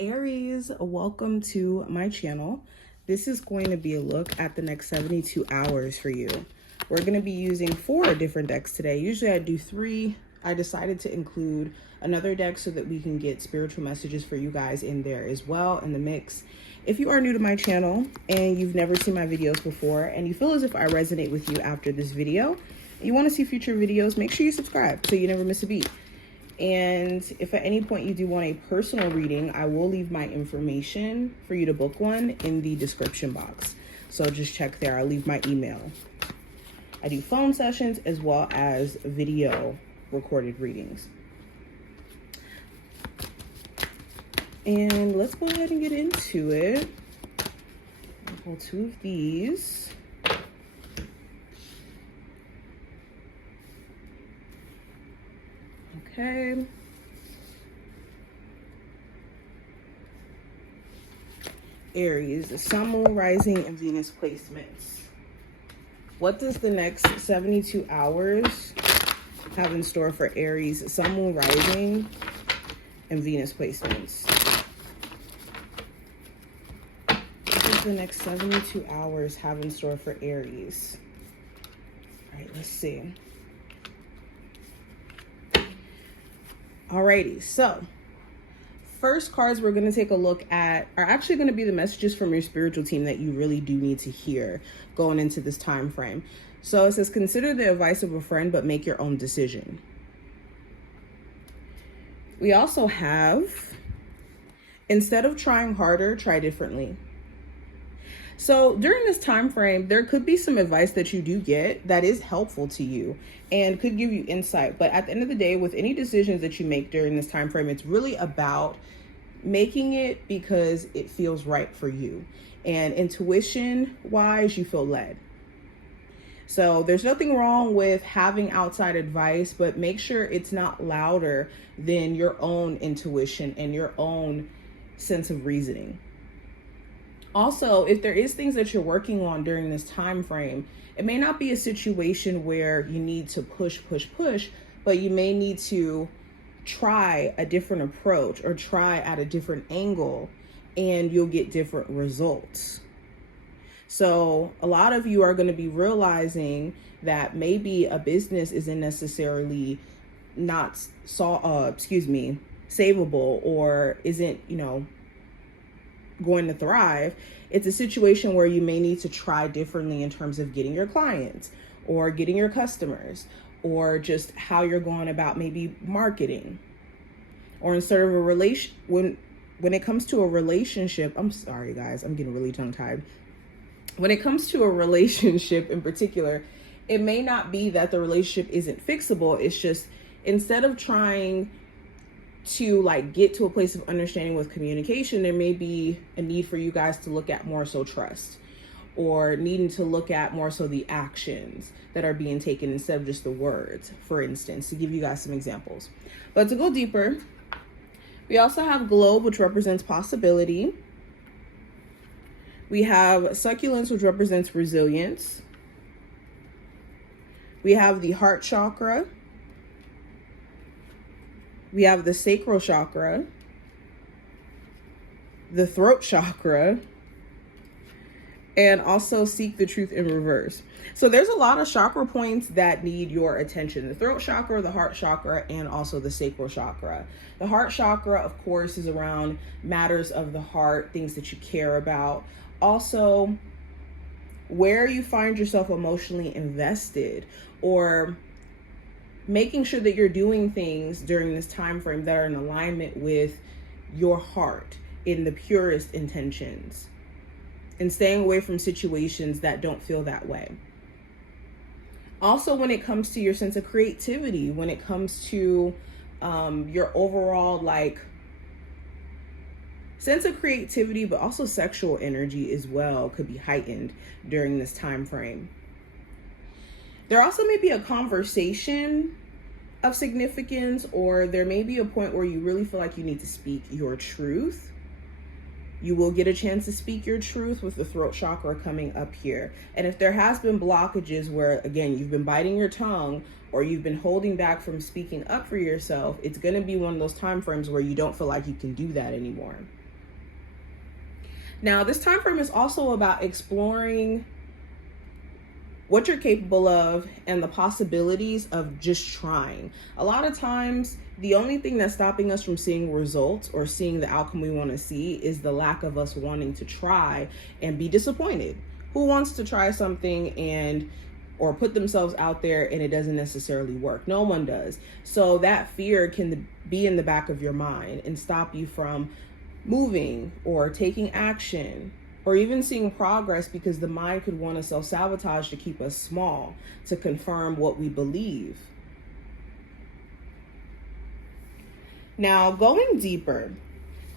Aries, welcome to my channel. This is going to be a look at the next 72 hours for you. We're going to be using 4 different decks today. Usually I do 3. I decided to include another deck so that we can get spiritual messages for you guys in there as well in the mix. If you are new to my channel and you've never seen my videos before and you feel as if I resonate with you after this video, and you want to see future videos, make sure you subscribe so you never miss a beat. And if at any point you do want a personal reading, I will leave my information for you to book one in the description box. So just check there. I'll leave my email. I do phone sessions as well as video recorded readings. And let's go ahead and get into it. I'll pull 2 of these. Okay. Aries, the Sun, Moon, Rising, and Venus placements. What does the next 72 hours have in store for Aries, Sun, Moon, Rising, and Venus placements? What does the next 72 hours have in store for Aries? All right, let's see. Alrighty, so first cards we're going to take a look at are actually going to be the messages from your spiritual team that you really do need to hear going into this time frame. So it says, consider the advice of a friend, but make your own decision. We also have, instead of trying harder, try differently. So during this time frame, there could be some advice that you do get that is helpful to you and could give you insight. But at the end of the day, with any decisions that you make during this time frame, it's really about making it because it feels right for you. And intuition wise, you feel led. So there's nothing wrong with having outside advice, but make sure it's not louder than your own intuition and your own sense of reasoning. Also, if there is things that you're working on during this time frame, it may not be a situation where you need to push, but you may need to try a different approach or try at a different angle, and you'll get different results. So a lot of you are going to be realizing that maybe a business isn't necessarily not savable or isn't, going to thrive. It's a situation where you may need to try differently in terms of getting your clients or getting your customers, or just how you're going about maybe marketing. Or instead of a relation, when it comes to a relationship, I'm sorry guys, I'm getting really tongue-tied. When it comes to a relationship in particular, it may not be that the relationship isn't fixable. It's just, instead of trying to get to a place of understanding with communication, there may be a need for you guys to look at more so trust, or needing to look at more so the actions that are being taken instead of just the words, for instance, to give you guys some examples. But to go deeper, we also have Globe, which represents possibility. We have Succulence, which represents resilience. We have the Heart Chakra. We have the Sacral Chakra, the Throat Chakra, and also Seek the Truth in Reverse. So there's a lot of chakra points that need your attention. The Throat Chakra, the Heart Chakra, and also the Sacral Chakra. The Heart Chakra, of course, is around matters of the heart, things that you care about. Also, where you find yourself emotionally invested, or making sure that you're doing things during this time frame that are in alignment with your heart in the purest intentions, and staying away from situations that don't feel that way. Also, when it comes to your sense of creativity, when it comes to your overall sense of creativity, but also sexual energy as well could be heightened during this time frame. There also may be a conversation of significance, or there may be a point where you really feel like you need to speak your truth. You will get a chance to speak your truth with the Throat Chakra coming up here. And if there has been blockages where, again, you've been biting your tongue or you've been holding back from speaking up for yourself, it's going to be one of those time frames where you don't feel like you can do that anymore. Now, this time frame is also about exploring what you're capable of and the possibilities of just trying. A lot of times, the only thing that's stopping us from seeing results or seeing the outcome we want to see is the lack of us wanting to try and be disappointed. Who wants to try something or put themselves out there and it doesn't necessarily work? No one does. So that fear can be in the back of your mind and stop you from moving or taking action or even seeing progress, because the mind could want to self-sabotage to keep us small, to confirm what we believe. Now, going deeper,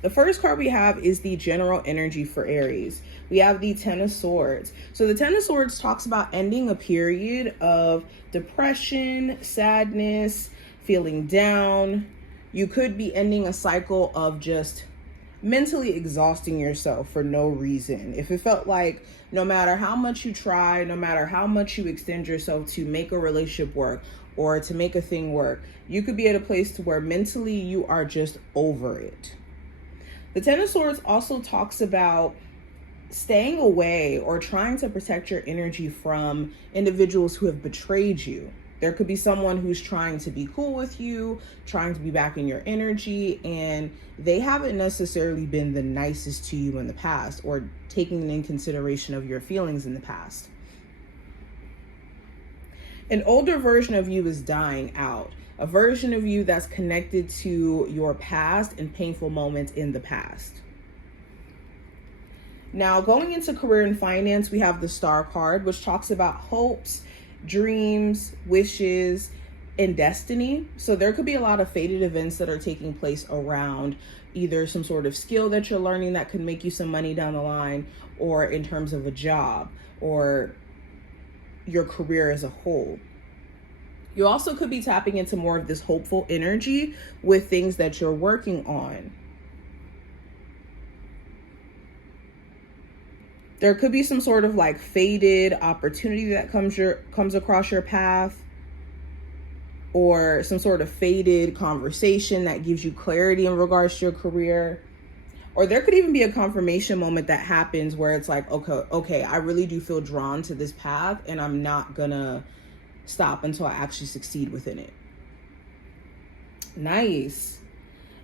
the first card we have is the general energy for Aries. We have the Ten of Swords. So the Ten of Swords talks about ending a period of depression, sadness, feeling down. You could be ending a cycle of just mentally exhausting yourself for no reason. If it felt like no matter how much you try, no matter how much you extend yourself to make a relationship work or to make a thing work, you could be at a place to where mentally you are just over it. The Ten of Swords also talks about staying away or trying to protect your energy from individuals who have betrayed you. There could be someone who's trying to be cool with you, trying to be back in your energy, and they haven't necessarily been the nicest to you in the past or taking in consideration of your feelings in the past. An older version of you is dying out, a version of you that's connected to your past and painful moments in the past. Now, going into career and finance, we have the Star card, which talks about hopes, dreams, wishes, and destiny. So there could be a lot of fated events that are taking place around either some sort of skill that you're learning that could make you some money down the line, or in terms of a job or your career as a whole. You also could be tapping into more of this hopeful energy with things that you're working on. There could be some sort of like fated opportunity that comes across your path, or some sort of fated conversation that gives you clarity in regards to your career. Or there could even be a confirmation moment that happens where it's like, okay, I really do feel drawn to this path and I'm not gonna stop until I actually succeed within it. Nice.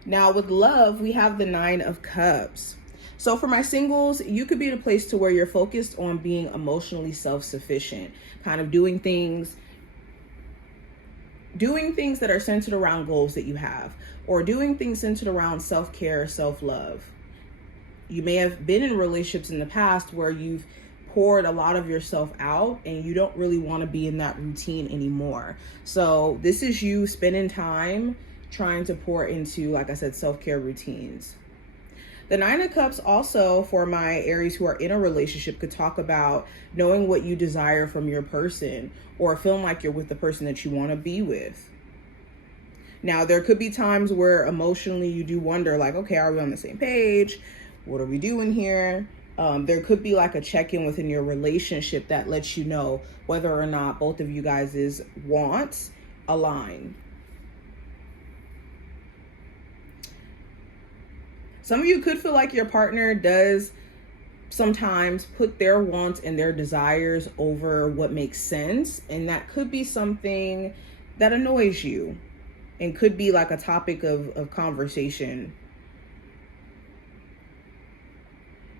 Now with love, we have the Nine of Cups. So for my singles, you could be in a place to where you're focused on being emotionally self-sufficient, kind of doing things that are centered around goals that you have, or doing things centered around self-care, self-love. You may have been in relationships in the past where you've poured a lot of yourself out and you don't really want to be in that routine anymore. So this is you spending time trying to pour into, like I said, self-care routines. The Nine of Cups also, for my Aries who are in a relationship, could talk about knowing what you desire from your person, or feeling like you're with the person that you want to be with. Now, there could be times where emotionally you do wonder, like, okay, are we on the same page? What are we doing here? There could be like a check-in within your relationship that lets you know whether or not both of you guys' wants align. Some of you could feel like your partner does sometimes put their wants and their desires over what makes sense. And that could be something that annoys you and could be like a topic of conversation.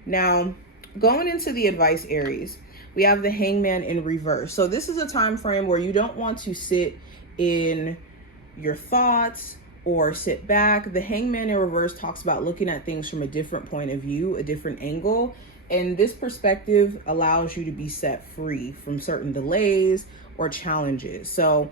Now, going into the advice, Aries, we have the Hangman in reverse. So this is a time frame where you don't want to sit in your thoughts or sit back. The Hangman in reverse talks about looking at things from a different point of view, a different angle. And this perspective allows you to be set free from certain delays or challenges. So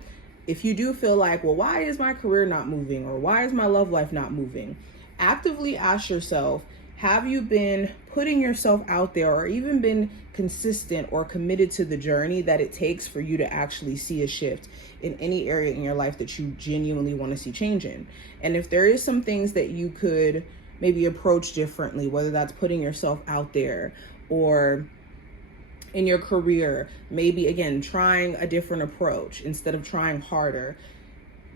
if you do feel like, well, why is my career not moving? Or why is my love life not moving? Actively ask yourself, have you been putting yourself out there, or even been consistent or committed to the journey that it takes for you to actually see a shift in any area in your life that you genuinely want to see change in? And if there is some things that you could maybe approach differently, whether that's putting yourself out there or in your career, maybe again, trying a different approach instead of trying harder,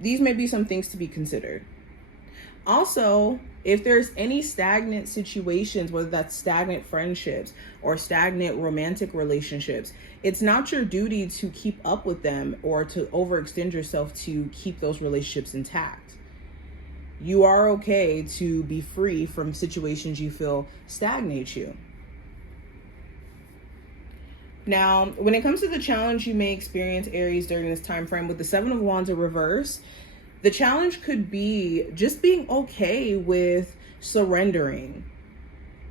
these may be some things to be considered. Also, If there's any stagnant situations, whether that's stagnant friendships or stagnant romantic relationships, it's not your duty to keep up with them or to overextend yourself to keep those relationships intact. You are okay to be free from situations you feel stagnate you. Now, when it comes to the challenge you may experience, Aries, during this time frame with the Seven of Wands in reverse, the challenge could be just being okay with surrendering.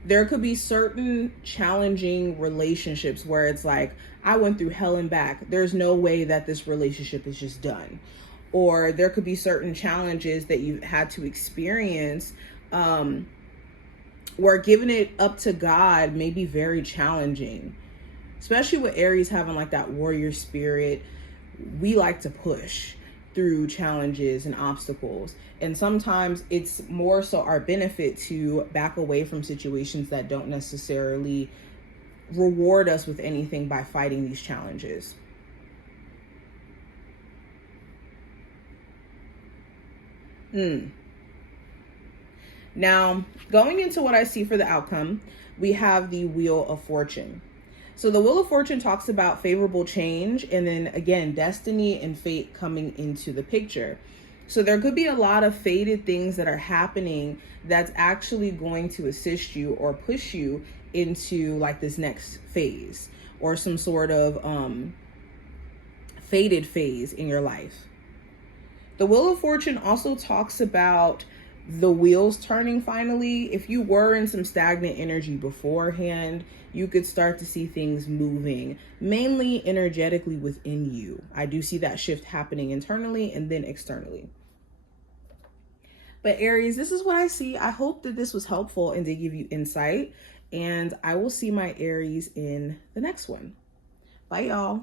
There could be certain challenging relationships where it's like, I went through hell and back. There's no way that this relationship is just done. Or there could be certain challenges that you've had to experience where giving it up to God may be very challenging. Especially with Aries having like that warrior spirit, we like to push through challenges and obstacles. And sometimes it's more so our benefit to back away from situations that don't necessarily reward us with anything by fighting these challenges. Now, going into what I see for the outcome, we have the Wheel of Fortune. So the Wheel of Fortune talks about favorable change, and then again, destiny and fate coming into the picture. So there could be a lot of fated things that are happening that's actually going to assist you or push you into like this next phase or some sort of fated phase in your life. The Wheel of Fortune also talks about the wheels turning finally. If you were in some stagnant energy beforehand, you could start to see things moving, mainly energetically within you. I do see that shift happening internally and then externally. But Aries, this is what I see. I hope that this was helpful and did give you insight. And I will see my Aries in the next one. Bye, y'all.